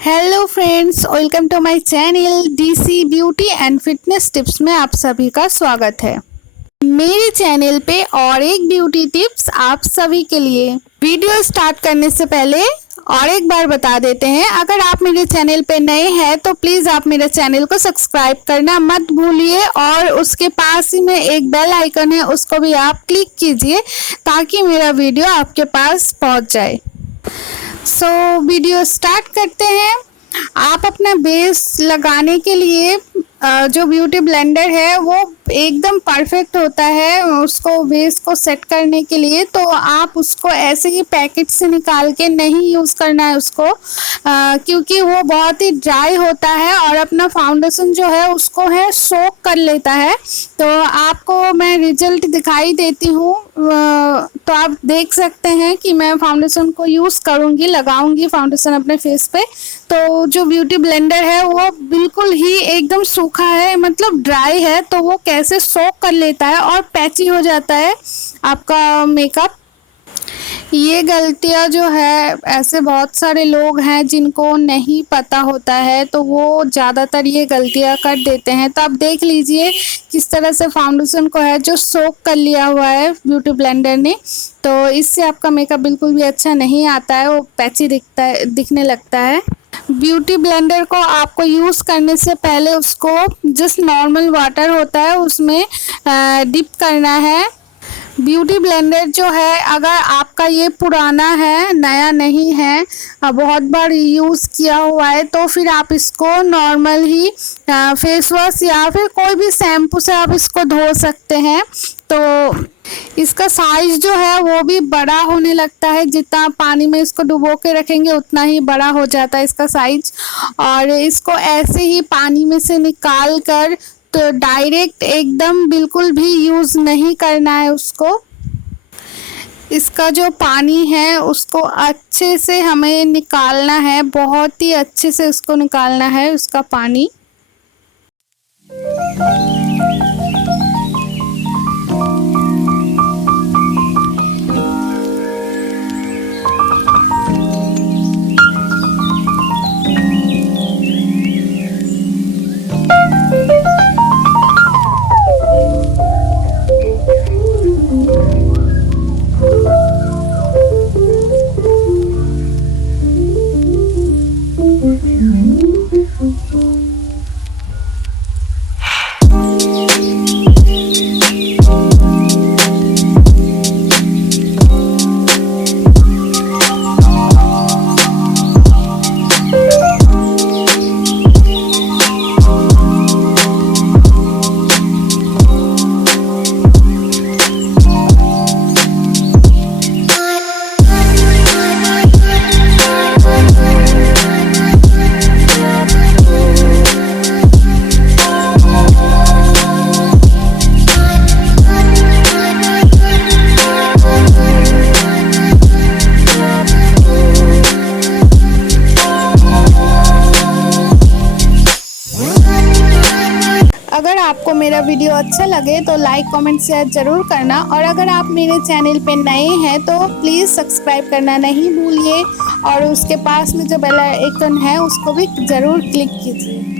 Hello friends, welcome to my channel DC beauty and fitness tips में आप सभी का स्वागत है। मेरे चैनल पे और एक ब्यूटी टिप्स आप सभी के लिए। वीडियो स्टार्ट करने से पहले और एक बार बता देते हैं, अगर आप मेरे चैनल पे नए हैं तो प्लीज़ आप मेरे चैनल को सब्सक्राइब करना मत भूलिए और उसके पास ही में एक बेल आइकन है, उसको भी आप क्लिक कीजिए ताकि मेरा वीडियो आपके पास पहुंच जाए। वीडियो स्टार्ट करते हैं। आप अपना बेस लगाने के लिए जो ब्यूटी ब्लेंडर है वो एकदम परफेक्ट होता है उसको बेस को सेट करने के लिए। तो आप उसको ऐसे ही पैकेट से निकाल के नहीं यूज़ करना है उसको, क्योंकि वो बहुत ही ड्राई होता है और अपना फाउंडेशन जो है उसको है सोक कर लेता है। तो आपको मैं रिजल्ट दिखाई देती हूँ, तो आप देख सकते हैं कि मैं फाउंडेशन को यूज़ करूँगी, लगाऊंगी फाउंडेशन अपने फेस पे। तो जो ब्यूटी ब्लेंडर है वो बिल्कुल ही एकदम सूखा है, मतलब ड्राई है, तो वो कैसे सोक कर लेता है और पैची हो जाता है आपका मेकअप। ये गलतियां जो है, ऐसे बहुत सारे लोग हैं जिनको नहीं पता होता है तो वो ज़्यादातर ये गलतियां कर देते हैं। तो आप देख लीजिए किस तरह से फाउंडेशन को है जो सोक कर लिया हुआ है ब्यूटी ब्लेंडर ने। तो इससे आपका मेकअप बिल्कुल भी अच्छा नहीं आता है, वो पैची दिखने लगता है। ब्यूटी ब्लेंडर को आपको यूज़ करने से पहले उसको जस्ट नॉर्मल वाटर होता है उसमें डिप करना है। ब्यूटी ब्लेंडर जो है, अगर आपका ये पुराना है, नया नहीं है, बहुत बार यूज़ किया हुआ है, तो फिर आप इसको नॉर्मल ही फेस वॉश या फिर कोई भी शैम्पू से आप इसको धो सकते हैं। तो इसका साइज़ जो है वो भी बड़ा होने लगता है, जितना पानी में इसको डुबो के रखेंगे उतना ही बड़ा हो जाता है इसका साइज। और इसको ऐसे ही पानी में से निकाल कर तो डायरेक्ट एकदम बिल्कुल भी यूज़ नहीं करना है उसको। इसका जो पानी है उसको अच्छे से हमें निकालना है, बहुत ही अच्छे से उसको निकालना है उसका पानी। अगर आपको मेरा वीडियो अच्छा लगे तो लाइक कमेंट शेयर ज़रूर करना, और अगर आप मेरे चैनल पे नए हैं तो प्लीज़ सब्सक्राइब करना नहीं भूलिए और उसके पास में जो बेल आइकन है उसको भी ज़रूर क्लिक कीजिए।